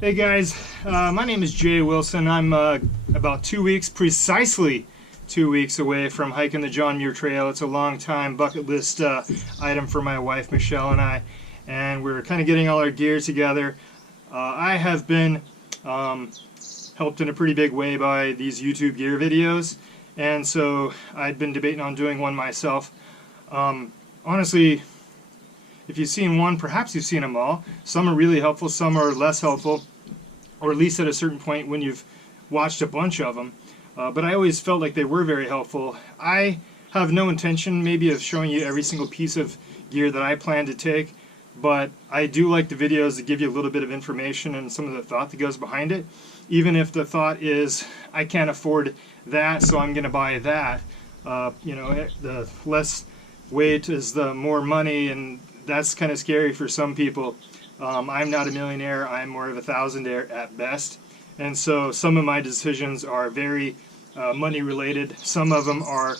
Hey guys, my name is Jay Wilson. I'm about 2 weeks, precisely 2 weeks away from hiking the John Muir Trail. It's a long time bucket list item for my wife Michelle and I, and we're kind of getting all our gear together. I have been helped in a pretty big way by these YouTube gear videos, and so I'd been debating on doing one myself. Honestly, if you've seen one, perhaps you've seen them all. Some are really helpful, some are less helpful, or at least at a certain point when you've watched a bunch of them. But I always felt like they were very helpful. I have no intention maybe of showing you every single piece of gear that I plan to take, but I do like the videos that give you a little bit of information and some of the thought that goes behind it. Even if the thought is, I can't afford that, so I'm going to buy that. You know, the less weight is the more money, and that's kind of scary for some people. I'm not a millionaire, I'm more of a thousandaire at best, and so some of my decisions are very money related. Some of them are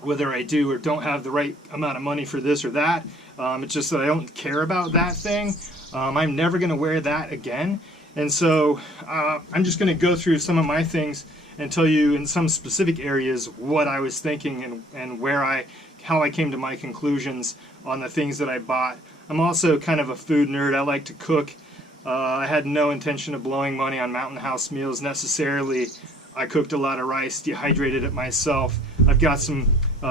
whether I do or don't have the right amount of money for this or that. It's just that I don't care about that thing. I'm never going to wear that again, and so I'm just going to go through some of my things and tell you in some specific areas what I was thinking and how I came to my conclusions on the things that I bought. I'm also kind of a food nerd. I like to cook. I had no intention of blowing money on Mountain House meals necessarily. I cooked a lot of rice, dehydrated it myself. I've got some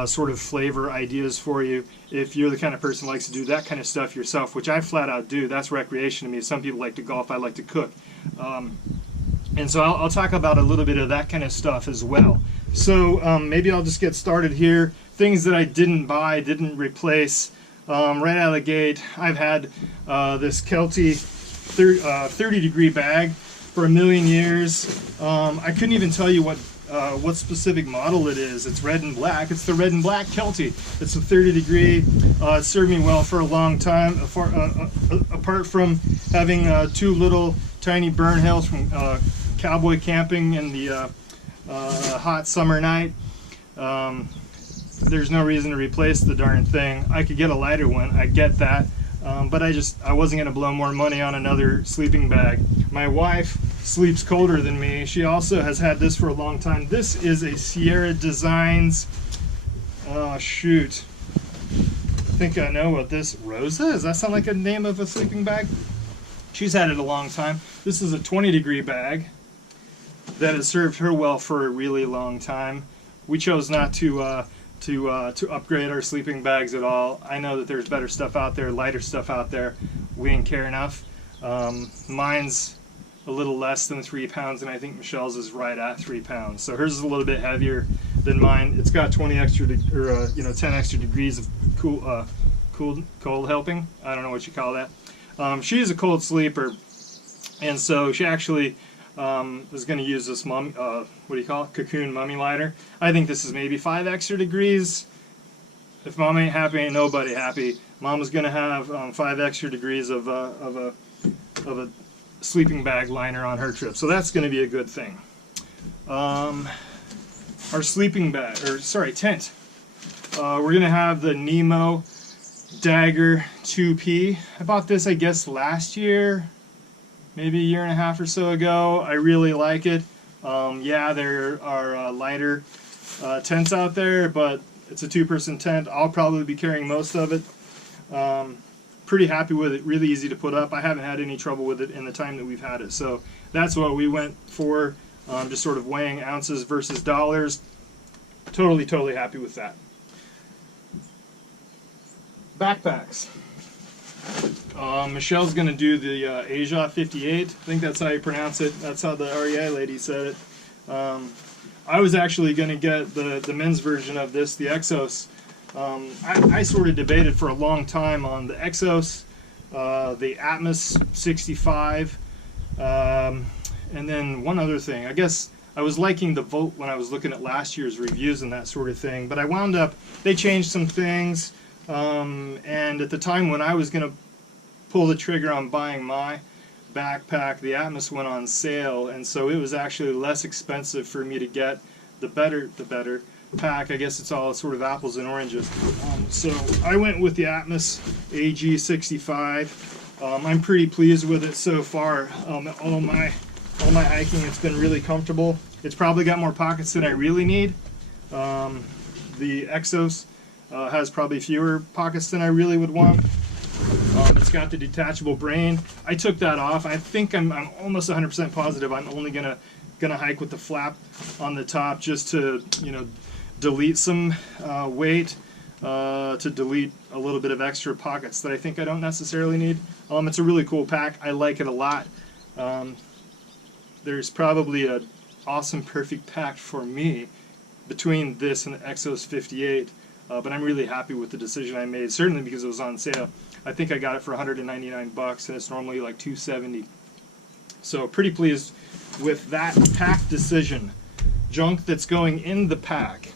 sort of flavor ideas for you if you're the kind of person who likes to do that kind of stuff yourself, which I flat out do. That's recreation to me. Some people like to golf, I like to cook. And so I'll talk about a little bit of that kind of stuff as well. So maybe I'll just get started here. Things that I didn't buy, didn't replace. Right out of the gate, I've had this Kelty 30-degree bag for a million years. I couldn't even tell you what specific model it is. It's red and black. It's the red and black Kelty. It's a 30-degree. It served me well for a long time. Apart from having two little tiny burn holes from cowboy camping in the hot summer night. There's no reason to replace the darn thing. I could get a lighter one, I get that, but I wasn't going to blow more money on another sleeping bag. My wife sleeps colder than me. She also has had this for a long time. This is a Sierra Designs, oh shoot, I think I know what this, Rosa? Does that sound like a name of a sleeping bag? She's had it a long time. This is a 20-degree bag that has served her well for a really long time. We chose not to upgrade our sleeping bags at all. I know that there's better stuff out there, lighter stuff out there. We didn't care enough. Mine's a little less than 3 pounds, and I think Michelle's is right at 3 pounds. So hers is a little bit heavier than mine. It's got 10 extra degrees of cold helping. I don't know what you call that. She is a cold sleeper, and so she actually is going to use this cocoon mummy lighter. I think this is maybe 5 extra degrees. If mom ain't happy, ain't nobody happy. Mom is going to have 5 extra degrees of a sleeping bag liner on her trip, so that's going to be a good thing. Our sleeping bag, tent. We're going to have the Nemo Dagger 2P. I bought this, I guess, last year. Maybe a year and a half or so ago. I really like it. Yeah, there are lighter tents out there, but it's a 2-person tent. I'll probably be carrying most of it. Pretty happy with it. Really easy to put up. I haven't had any trouble with it in the time that we've had it. So that's what we went for. Just sort of weighing ounces versus dollars. Totally happy with that. Backpacks. Michelle's going to do the Asia 58. I think that's how you pronounce it. That's how the REI lady said it. I was actually going to get the men's version of this, the Exos. I sort of debated for a long time on the Exos, the Atmos 65, and then one other thing. I guess I was liking the Volt when I was looking at last year's reviews and that sort of thing, but I wound up, they changed some things, and at the time when I was going to pull the trigger on buying my backpack, the Atmos went on sale, and so it was actually less expensive for me to get the better pack. I guess it's all sort of apples and oranges. So I went with the Atmos AG65. I'm pretty pleased with it so far. All my hiking, it's been really comfortable. It's probably got more pockets than I really need. The Exos has probably fewer pockets than I really would want. It's got the detachable brain. I took that off. I think I'm almost 100% positive I'm only gonna hike with the flap on the top, just to, you know, delete some weight, to delete a little bit of extra pockets that I think I don't necessarily need. It's a really cool pack. I like it a lot. There's probably an awesome perfect pack for me between this and the Exos 58, but I'm really happy with the decision I made, certainly because it was on sale. I think I got it for 199 bucks, and it's normally like 270. So pretty pleased with that pack decision. Junk that's going in the pack.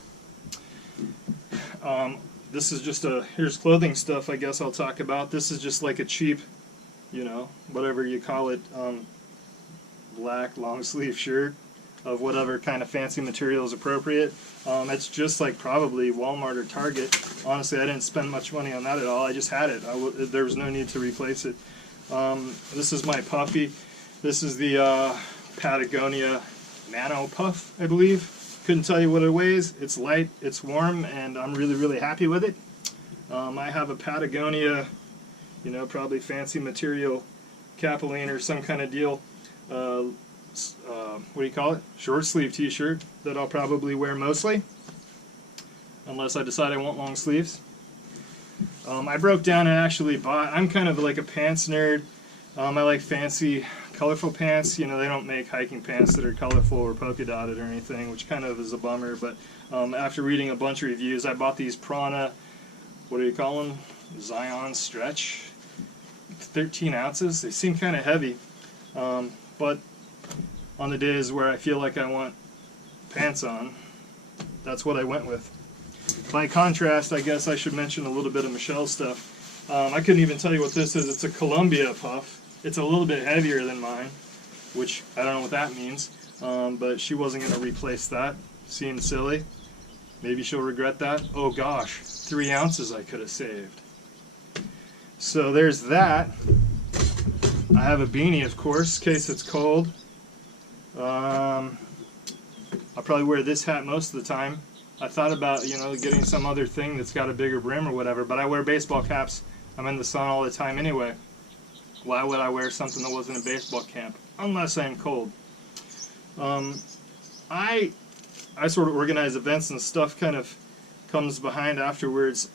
This is just here's clothing stuff I guess I'll talk about. This is just like a cheap, you know, whatever you call it, black long sleeve shirt of whatever kind of fancy material is appropriate. It's just like probably Walmart or Target. Honestly, I didn't spend much money on that at all. I just had it. There was no need to replace it. This is my puffy. This is the Patagonia Nano Puff, I believe. Couldn't tell you what it weighs. It's light, it's warm, and I'm really, really happy with it. I have a Patagonia, you know, probably fancy material, Capeline or some kind of deal. What do you call it? Short sleeve t-shirt that I'll probably wear mostly, unless I decide I want long sleeves. I broke down and actually bought, I'm kind of like a pants nerd. I like fancy, colorful pants. You know, they don't make hiking pants that are colorful or polka dotted or anything, which kind of is a bummer. But after reading a bunch of reviews, I bought these Prana, what do you call them? Zion Stretch, 13 ounces. They seem kind of heavy, but on the days where I feel like I want pants on, that's what I went with. By contrast, I guess I should mention a little bit of Michelle's stuff. I couldn't even tell you what this is. It's a Columbia puff. It's a little bit heavier than mine, which I don't know what that means, but she wasn't going to replace that. Seemed silly. Maybe she'll regret that. Oh gosh, 3 ounces I could have saved. So there's that. I have a beanie, of course, in case it's cold. I'll probably wear this hat most of the time. I thought about, you know, getting some other thing that's got a bigger brim or whatever, but I wear baseball caps. I'm in the sun all the time anyway. Why would I wear something that wasn't a baseball cap? Unless I'm cold. I sort of organize events and stuff kind of comes behind afterwards.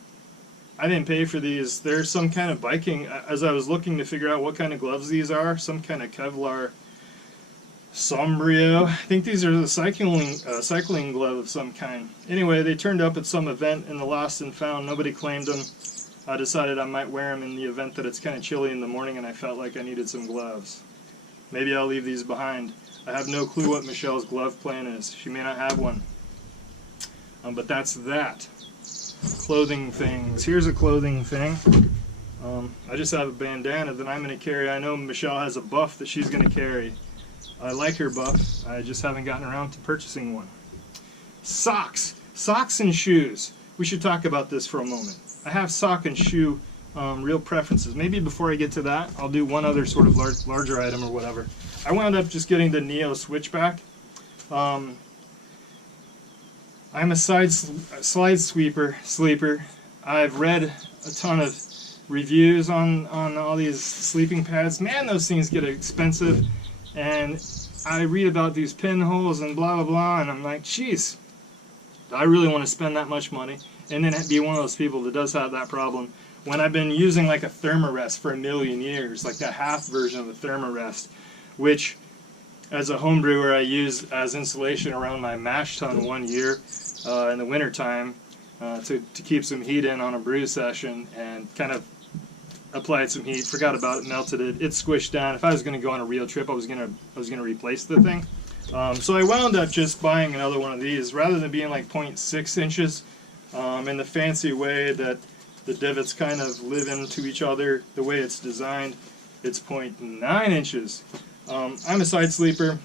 I didn't pay for these. There's some kind of biking, as I was looking to figure out what kind of gloves these are, some kind of Kevlar Sombrio. I think these are the cycling glove of some kind. Anyway, they turned up at some event in the Lost and Found. Nobody claimed them. I decided I might wear them in the event that it's kind of chilly in the morning and I felt like I needed some gloves. Maybe I'll leave these behind. I have no clue what Michelle's glove plan is. She may not have one. But that's that. Clothing things. Here's a clothing thing. I just have a bandana that I'm going to carry. I know Michelle has a buff that she's going to carry. I like her buff. I just haven't gotten around to purchasing one. Socks. Socks and shoes. We should talk about this for a moment. I have sock and shoe real preferences. Maybe before I get to that, I'll do one other sort of larger item or whatever. I wound up just getting the Neo Switchback. I'm a slide sleeper. I've read a ton of reviews on all these sleeping pads. Man, those things get expensive. And I read about these pinholes and blah, blah, blah, and I'm like, geez, do I really want to spend that much money? And then be one of those people that does have that problem. When I've been using like a Thermarest for a million years, like the half version of the Thermarest, which as a home brewer I use as insulation around my mash tun 1 year in the wintertime to keep some heat in on a brew session, and kind of applied some heat, forgot about it, melted it, it squished down. If I was going to go on a real trip, I was going to replace the thing. So I wound up just buying another one of these, rather than being like 0.6 inches in the fancy way that the divots kind of live into each other, the way it's designed. It's 0.9 inches. I'm a side sleeper.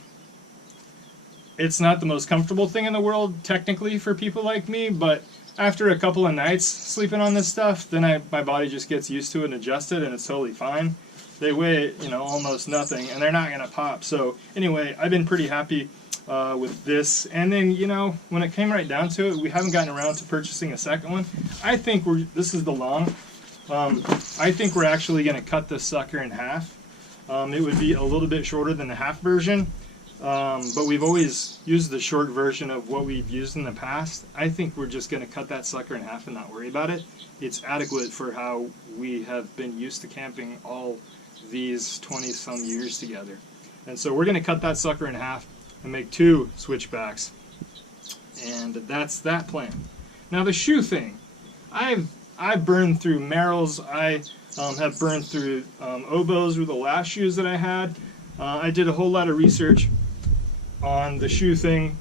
It's not the most comfortable thing in the world, technically, for people like me, but after a couple of nights sleeping on this stuff, then my body just gets used to it and adjusted, and it's totally fine. They weigh, you know, almost nothing, and they're not going to pop. So anyway, I've been pretty happy with this. And then, you know, when it came right down to it, we haven't gotten around to purchasing a second one. I think this is the long. I think we're actually going to cut this sucker in half. It would be a little bit shorter than the half version, but we've always used the short version of what we've used in the past. I think we're just going to cut that sucker in half and not worry about it. It's adequate for how we have been used to camping all these 20-some years together. And so we're going to cut that sucker in half and make 2 switchbacks. And that's that plan. Now the shoe thing. I've burned through Merrells. I have burned through oboes, were the last shoes that I had. I did a whole lot of research on the shoe thing.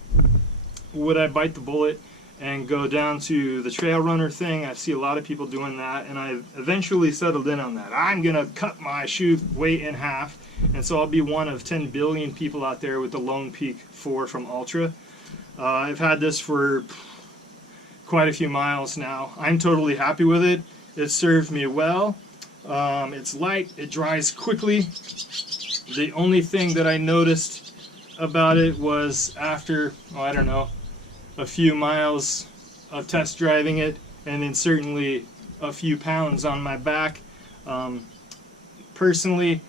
Would I bite the bullet and go down to the trail runner thing? I see a lot of people doing that, and I eventually settled in on that. I'm gonna cut my shoe weight in half, and so I'll be one of 10 billion people out there with the Lone Peak 4 from Ultra. I've had this for quite a few miles now. I'm totally happy with it. It served me well. It's light, it dries quickly. The only thing that I noticed about it was after, oh, I don't know, a few miles of test driving it, and then certainly a few pounds on my back. Personally,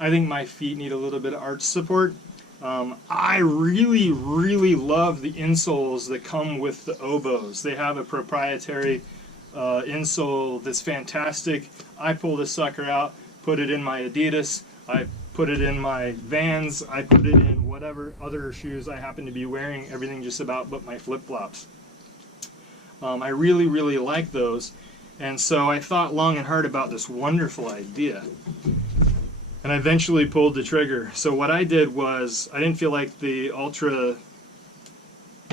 I think my feet need a little bit of arch support. I really love the insoles that come with the oboes. They have a proprietary insole that's fantastic. I pull this sucker out, put it in my Adidas, I put it in my Vans, I put it in whatever other shoes I happen to be wearing, everything just about but my flip-flops. I really like those, and so I thought long and hard about this wonderful idea. And I eventually pulled the trigger. So what I did was, I didn't feel like the Ultra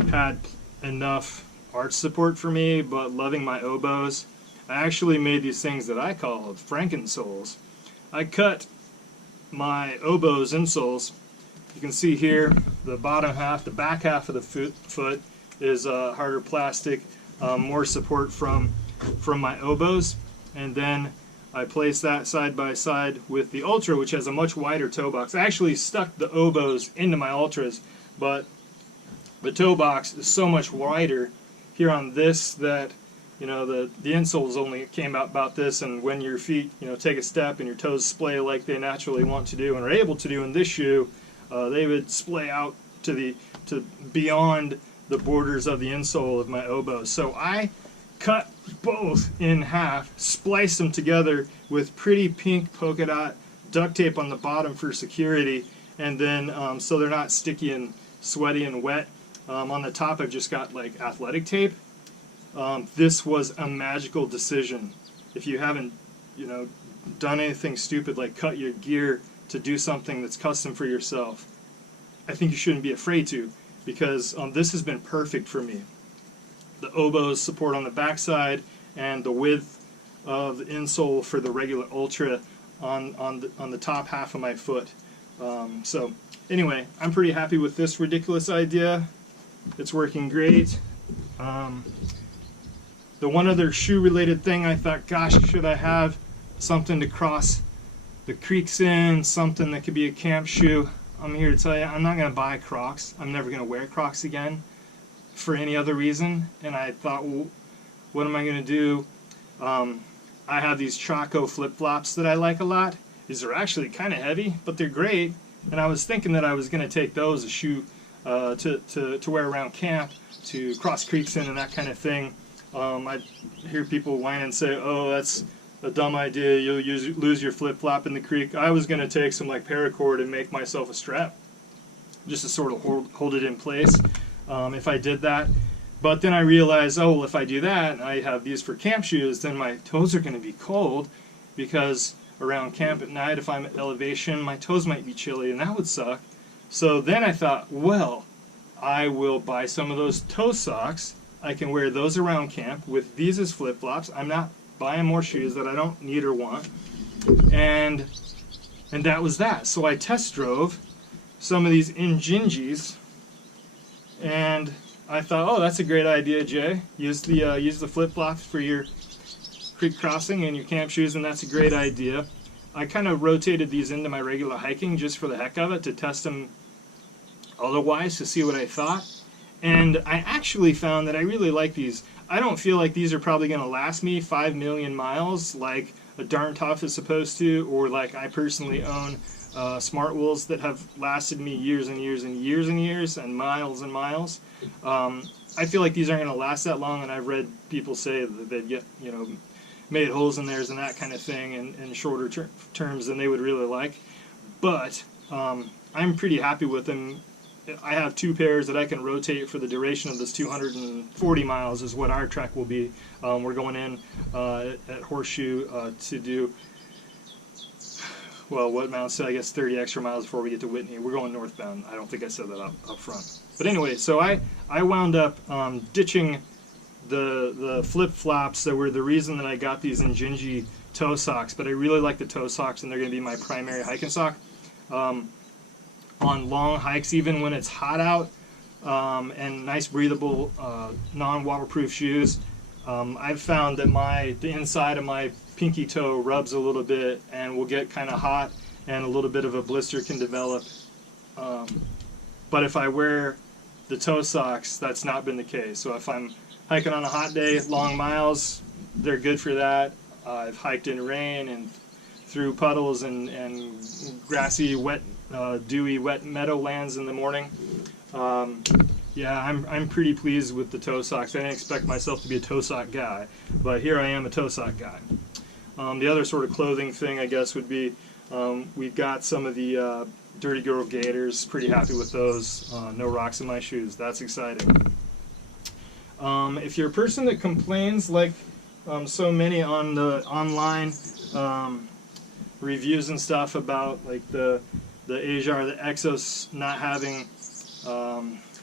had enough arch support for me, but loving my oboes, I actually made these things that I called Frankensoles. I cut my oboes insoles. You can see here, the bottom half, the back half of the foot is harder plastic, more support from my oboes, and then I placed that side by side with the Ultra, which has a much wider toe box. I actually stuck the oboes into my Ultras, but the toe box is so much wider here on this that, you know, the insoles only came out about this, and when your feet, you know, take a step and your toes splay like they naturally want to do and are able to do in this shoe, they would splay out to beyond the borders of the insole of my oboes. So I cut both in half, spliced them together with pretty pink polka dot duct tape on the bottom for security, and then so they're not sticky and sweaty and wet. On the top I've just got like athletic tape. This was a magical decision. If you haven't, you know, done anything stupid like cut your gear to do something that's custom for yourself, I think you shouldn't be afraid to, because this has been perfect for me. The oboes support on the backside, and the width of the insole for the regular Ultra on the top half of my foot. So anyway, I'm pretty happy with this ridiculous idea. It's working great. The one other shoe related thing, I thought, gosh, should I have something to cross the creeks in, something that could be a camp shoe? I'm here to tell you, I'm not going to buy Crocs. I'm never going to wear Crocs again for any other reason. And I thought, well, what am I going to do? I have these Chaco flip-flops that I like a lot. These are actually kind of heavy, but they're great. And I was thinking that I was going to take those as shoe to wear around camp, to cross creeks in and that kind of thing. I hear people whine and say, oh, that's a dumb idea, you'll lose your flip-flop in the creek. I was going to take some like paracord and make myself a strap just to sort of hold it in place if I did that. But then I realized, oh, well, if I do that and I have these for camp shoes, then my toes are going to be cold, because around camp at night, if I'm at elevation, my toes might be chilly, and that would suck. So then I thought, well, I will buy some of those toe socks. I can wear those around camp with these as flip-flops. I'm not buying more shoes that I don't need or want. And that was that. So I test drove some of these Injinjis, and I thought, oh, that's a great idea, Jay. Use the flip-flops for your creek crossing and your camp shoes, and that's a great idea. I kind of rotated these into my regular hiking just for the heck of it, to test them otherwise, to see what I thought. And I actually found that I really like these. I don't feel like these are probably going to last me 5 million miles like a Darn Tough is supposed to, or like I personally own Smart Wheels that have lasted me years and years and years and years and miles and miles. I feel like these aren't going to last that long, and I've read people say that they'd get, you know, made holes in theirs and that kind of thing in shorter terms than they would really like. But I'm pretty happy with them. I have 2 pairs that I can rotate for the duration of this 240 miles is what our trek will be. We're going in at Horseshoe to do, well, what amounts to, I guess, 30 extra miles before we get to Whitney. We're going northbound. I don't think I said that up front. But anyway, so I wound up ditching the flip-flops that were the reason that I got these Injinji toe socks. But I really like the toe socks, and they're going to be my primary hiking sock. On long hikes, even when it's hot out, and nice breathable non-waterproof shoes, I've found that the inside of my pinky toe rubs a little bit and will get kind of hot, and a little bit of a blister can develop. But if I wear the toe socks, that's not been the case. So if I'm hiking on a hot day, long miles, they're good for that. I've hiked in rain and through puddles and grassy, wet, dewy, wet meadowlands in the morning. Yeah, I'm pretty pleased with the toe socks. I didn't expect myself to be a toe sock guy, but here I am, a toe sock guy. The other sort of clothing thing, I guess, would be we've got some of the Dirty Girl Gators. Pretty happy with those. No rocks in my shoes. That's exciting. If you're a person that complains, like so many on the online reviews and stuff about like the Ajar, the Exos not having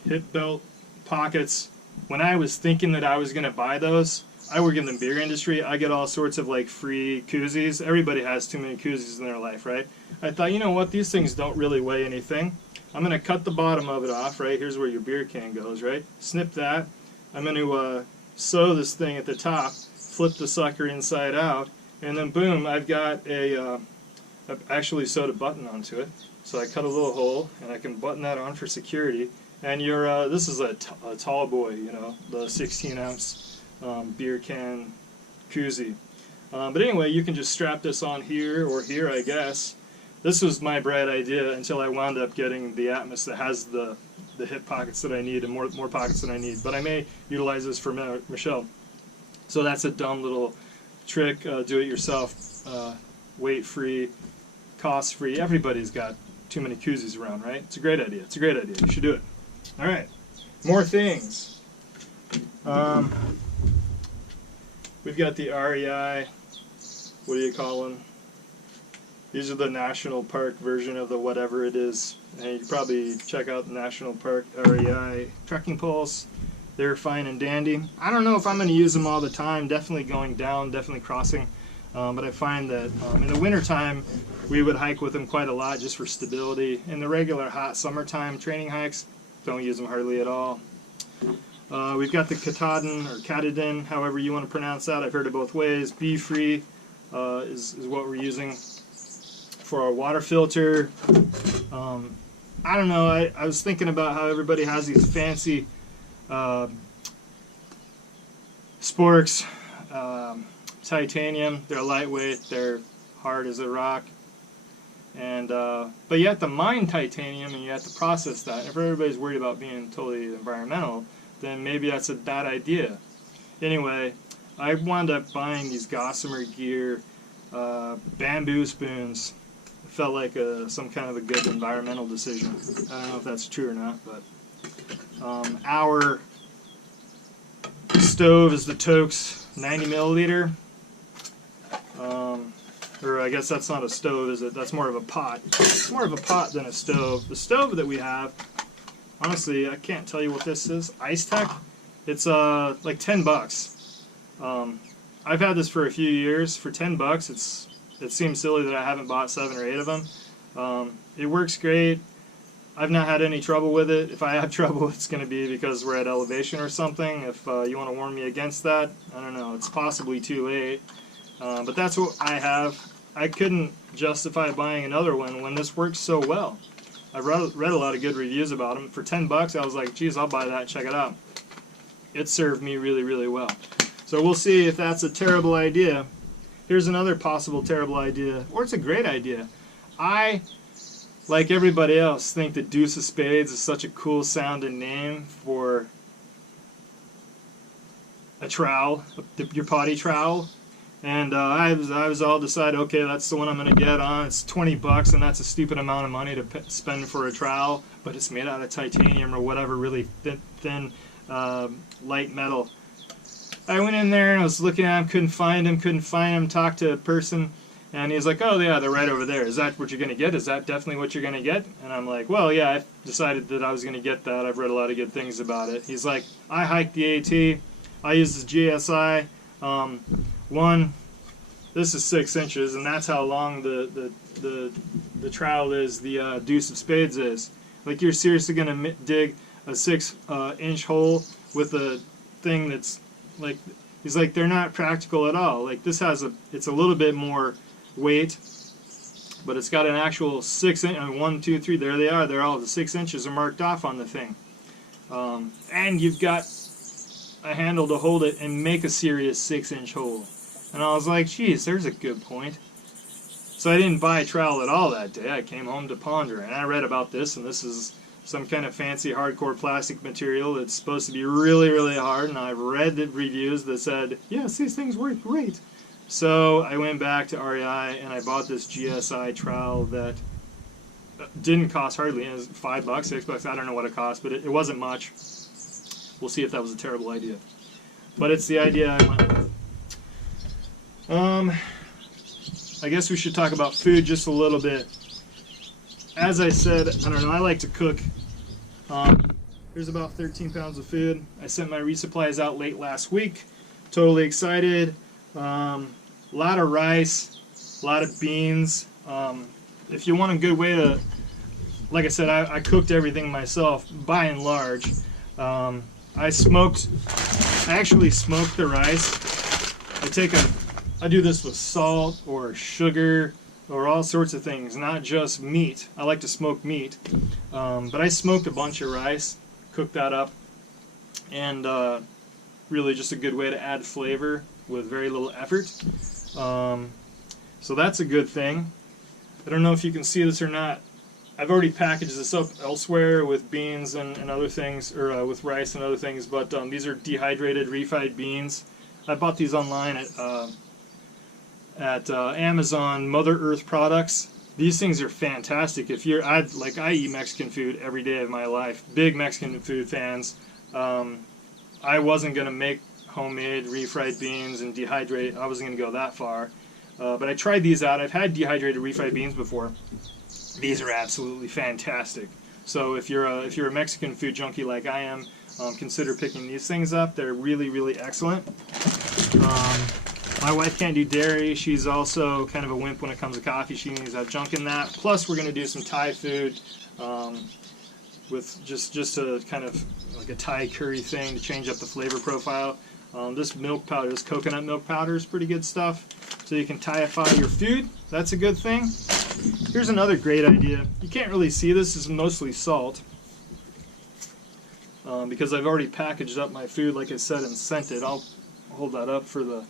hip belt pockets, when I was thinking that I was going to buy those, I work in the beer industry. I get all sorts of like free koozies. Everybody has too many koozies in their life, right? I thought, you know what, these things don't really weigh anything. I'm going to cut the bottom of it off, right? Here's where your beer can goes, right? Snip that. I'm going to sew this thing at the top, flip the sucker inside out, and then boom, I've got I've actually sewed a button onto it. So I cut a little hole, and I can button that on for security. And this is a tall boy, you know, the 16-ounce beer can koozie. But anyway, you can just strap this on here or here, I guess. This was my bright idea until I wound up getting the Atmos that has the hip pockets that I need and more pockets than I need. But I may utilize this for Michelle. So that's a dumb little trick. Do it yourself, weight-free, cost-free. Everybody's got too many koozies around, right? It's a great idea. It's a great idea. You should do it. All right, more things. We've got the REI. What do you call them? These are the national park version of the whatever it is. And you can probably check out the national park REI trekking poles. They're fine and dandy. I don't know if I'm going to use them all the time. Definitely going down, definitely crossing. But I find that in the wintertime, we would hike with them quite a lot just for stability. In the regular hot summertime training hikes, don't use them hardly at all. We've got the Katahdin, however you want to pronounce that. I've heard it both ways. Bee Free is what we're using for our water filter. I don't know, I was thinking about how everybody has these fancy sporks, titanium. They're lightweight, they're hard as a rock. And but you have to mine titanium and you have to process that. And if everybody's worried about being totally environmental, then maybe that's a bad idea. Anyway, I wound up buying these Gossamer Gear bamboo spoons. It felt like some kind of a good environmental decision. I don't know if that's true or not, but our stove is the Tokes 90 milliliter. Or I guess that's not a stove, is it? That's more of a pot. It's more of a pot than a stove. The stove that we have, honestly, I can't tell you what this is. Ice Tech. It's like $10. I've had this for a few years. For $10, it seems silly that I haven't bought 7 or 8 of them. It works great. I've not had any trouble with it. If I have trouble, it's going to be because we're at elevation or something. If you want to warn me against that, I don't know. It's possibly too late. But that's what I have. I couldn't justify buying another one when this works so well. I read a lot of good reviews about them. For 10 bucks, I was like, geez, I'll buy that and check it out. It served me really, really well. So we'll see if that's a terrible idea. Here's another possible terrible idea, or it's a great idea. I, like everybody else, think the Deuce of Spades is such a cool sounding name for a trowel, your potty trowel. And I was all decided, okay, that's the one I'm going to get on. It's 20 bucks, and that's a stupid amount of money to spend for a trowel, but it's made out of titanium or whatever really thin light metal. I went in there and I was looking at them, couldn't find them, talked to a person, and he's like, oh yeah, they're right over there. Is that what you're going to get? Is that definitely what you're going to get? And I'm like, well, yeah, I decided that I was going to get that. I've read a lot of good things about it. He's like, I hiked the AT. I used this GSI. This is 6 inches, and that's how long the trowel is, the Deuce of Spades is. Like, you're seriously going to dig a 6-inch hole with a thing that's, like, he's like, they're not practical at all. Like, this has it's a little bit more weight, but it's got an actual 6 inch, 1, 2, 3, there they are. They're all, the 6 inches are marked off on the thing. And you've got a handle to hold it and make a serious 6-inch hole. And I was like, geez, there's a good point. So I didn't buy a trowel at all that day. I came home to ponder, and I read about this, and this is some kind of fancy hardcore plastic material that's supposed to be really, really hard, and I've read the reviews that said, yes, these things work great. So I went back to REI, and I bought this GSI trowel that didn't cost hardly, it was $5, $6, I don't know what it cost, but it wasn't much. We'll see if that was a terrible idea. But it's the idea I went with. I guess we should talk about food just a little bit. As I said, I don't know, I like to cook. Here's about 13 pounds of food. I sent my resupplies out late last week. Totally excited. A lot of rice, a lot of beans. If you want a good way to, like I said, I cooked everything myself by and large. I actually smoked the rice. I do this with salt or sugar or all sorts of things, not just meat. I like to smoke meat. But I smoked a bunch of rice, cooked that up, and really just a good way to add flavor with very little effort. So that's a good thing. I don't know if you can see this or not. I've already packaged this up elsewhere with beans and other things, or with rice and other things, but these are dehydrated, refried beans. I bought these online at Amazon, Mother Earth Products. These things are fantastic. If you're, I eat Mexican food every day of my life. Big Mexican food fans. I wasn't going to make homemade refried beans and dehydrate. I wasn't going to go that far. But I tried these out. I've had dehydrated refried beans before. These are absolutely fantastic. So if you're a Mexican food junkie like I am, consider picking these things up. They're really, really excellent. My wife can't do dairy. She's also kind of a wimp when it comes to coffee. She needs to have junk in that. Plus, we're going to do some Thai food with just a kind of like a Thai curry thing to change up the flavor profile. This milk powder, this coconut milk powder is pretty good stuff. So you can Thai-ify your food. That's a good thing. Here's another great idea. You can't really see this. This is mostly salt. Because I've already packaged up my food, like I said, and sent it. I'll hold that up for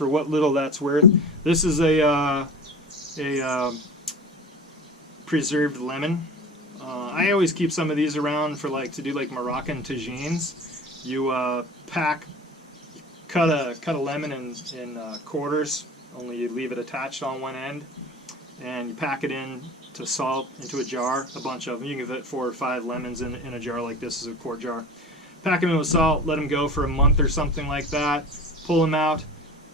what little that's worth. This is a preserved lemon. I always keep some of these around for to do Moroccan tagines. You cut a lemon in quarters, only you leave it attached on one end, and you pack it into salt into a jar, a bunch of them. You can fit 4 or 5 lemons in a jar like this, is a quart jar. Pack them in with salt, let them go for a month or something like that. Pull them out,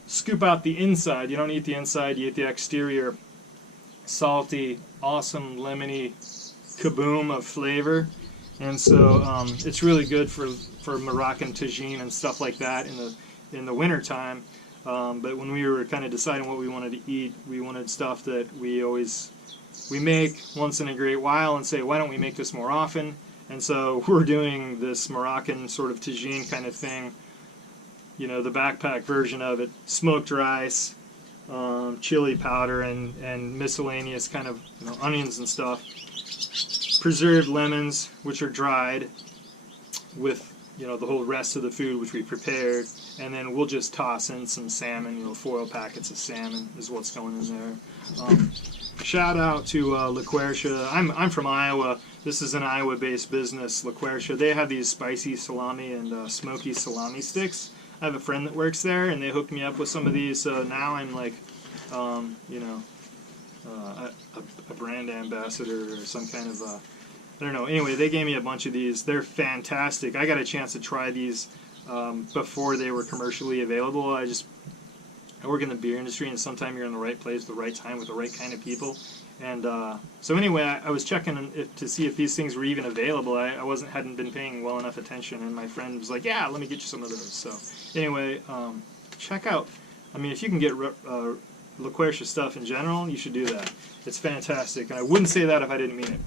scoop out the inside. You don't eat the inside, you eat the exterior. Salty, awesome, lemony kaboom of flavor. And so it's really good for Moroccan tagine and stuff like that in the winter time. But when we were kind of deciding what we wanted to eat, we wanted stuff that we make once in a great while and say, why don't we make this more often? And so we're doing this Moroccan sort of tagine kind of thing. You know, the backpack version of it. Smoked rice, chili powder, and miscellaneous kind of, you know, onions and stuff. Preserved lemons, which are dried, with, you know, the whole rest of the food which we prepared, and then we'll just toss in some salmon. You know, foil packets of salmon is what's going in there. Shout out to Laquisha. I'm from Iowa. This is an Iowa-based business, Laquisha. They have these spicy salami and smoky salami sticks. I have a friend that works there, and they hooked me up with some of these. So now I'm like, you know, a brand ambassador or some kind of, I don't know. Anyway, they gave me a bunch of these. They're fantastic. I got a chance to try these before they were commercially available. I work in the beer industry, and sometimes you're in the right place at the right time with the right kind of people. And so anyway, I was checking to see if these things were even available. I hadn't been paying well enough attention, and my friend was like, "Yeah, let me get you some of those." So anyway, check out. I mean, if you can get Laquisha stuff in general, you should do that. It's fantastic, and I wouldn't say that if I didn't mean it.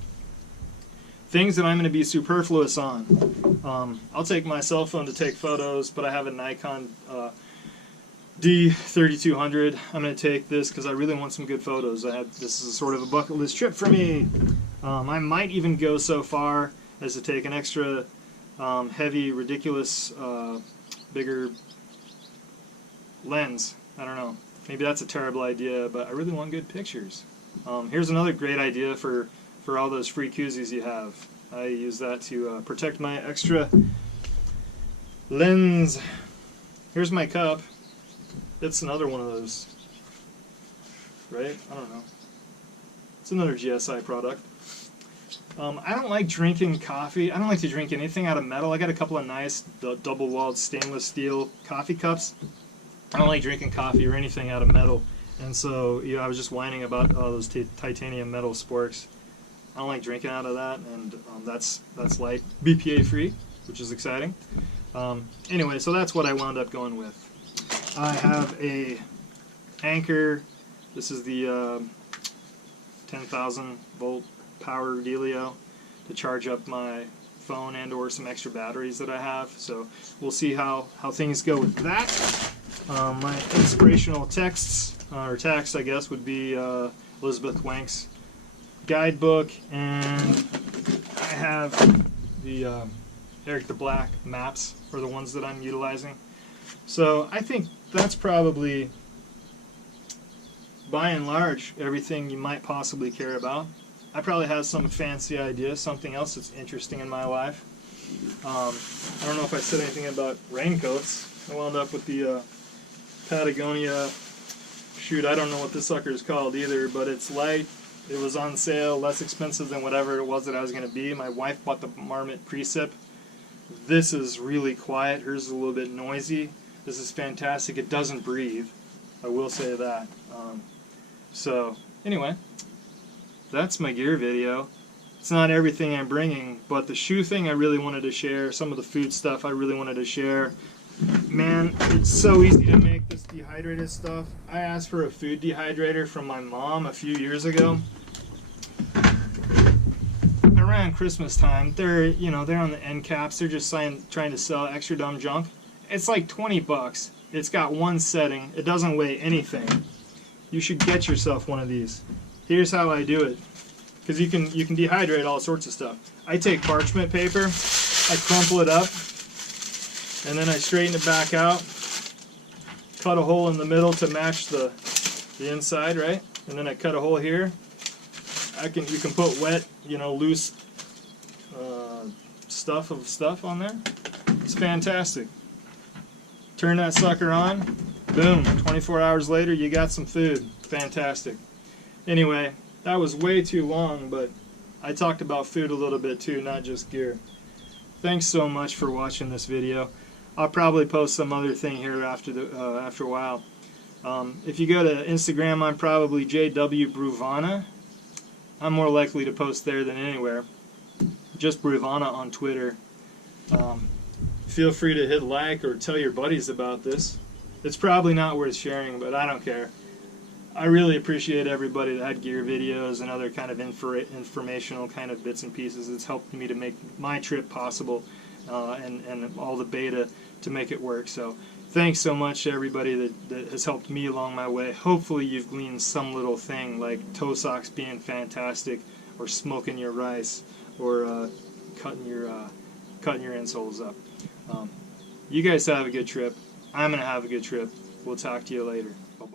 Things that I'm going to be superfluous on. I'll take my cell phone to take photos, but I have a Nikon D3200. I'm going to take this because I really want some good photos. This is sort of a bucket list trip for me. I might even go so far as to take an extra heavy, ridiculous, bigger lens. I don't know. Maybe that's a terrible idea, but I really want good pictures. Here's another great idea for all those free koozies you have. I use that to protect my extra lens. Here's my cup. It's another one of those, right? I don't know. It's another GSI product. I don't like drinking coffee. I don't like to drink anything out of metal. I got a couple of nice double-walled stainless steel coffee cups. I don't like drinking coffee or anything out of metal. And so, you know, I was just whining about those titanium metal sporks. I don't like drinking out of that, and that's light, BPA free, which is exciting. Anyway, so that's what I wound up going with. I have a Anchor. This is the 10,000 volt power dealio to charge up my phone and or some extra batteries that I have. So we'll see how things go with that. My inspirational texts, or text I guess, would be Elizabeth Wank's guidebook, and I have the Eric the Black maps are the ones that I'm utilizing. So I think that's probably, by and large, everything you might possibly care about. I probably have some fancy idea, something else that's interesting in my life. I don't know if I said anything about raincoats. I wound up with the Patagonia, shoot, I don't know what this sucker is called either, but it's light. It was on sale, less expensive than whatever it was that I was going to be. My wife bought the Marmot Precip. This is really quiet. Hers is a little bit noisy. This is fantastic. It doesn't breathe. I will say that. So, anyway, that's my gear video. It's not everything I'm bringing, but the shoe thing I really wanted to share. Some of the food stuff I really wanted to share. Man, it's so easy to make this dehydrated stuff. I asked for a food dehydrator from my mom a few years ago. Around Christmas time, they're on the end caps. They're just trying to sell extra dumb junk. It's like 20 bucks. It's got one setting. It doesn't weigh anything. You should get yourself one of these. Here's how I do it, because you can dehydrate all sorts of stuff. I take parchment paper, I crumple it up, and then I straighten it back out, cut a hole in the middle to match the inside, right? And then I cut a hole here. You can put wet, loose stuff on there. It's fantastic. Turn that sucker on, boom, 24 hours later you got some food. Fantastic. Anyway, that was way too long, but I talked about food a little bit too, not just gear. Thanks so much for watching this video. I'll probably post some other thing here after a while. If you go to Instagram, I'm probably JW Bruvana. I'm more likely to post there than anywhere. Just Bruvana on Twitter. Feel free to hit like or tell your buddies about this. It's probably not worth sharing, but I don't care. I really appreciate everybody that had gear videos and other kind of informational kind of bits and pieces. It's helped me to make my trip possible, and all the beta to make it work. So thanks so much to everybody that has helped me along my way. Hopefully you've gleaned some little thing, like toe socks being fantastic, or smoking your rice, or cutting your insoles up. You guys have a good trip. I'm going to have a good trip. We'll talk to you later. Bye-bye.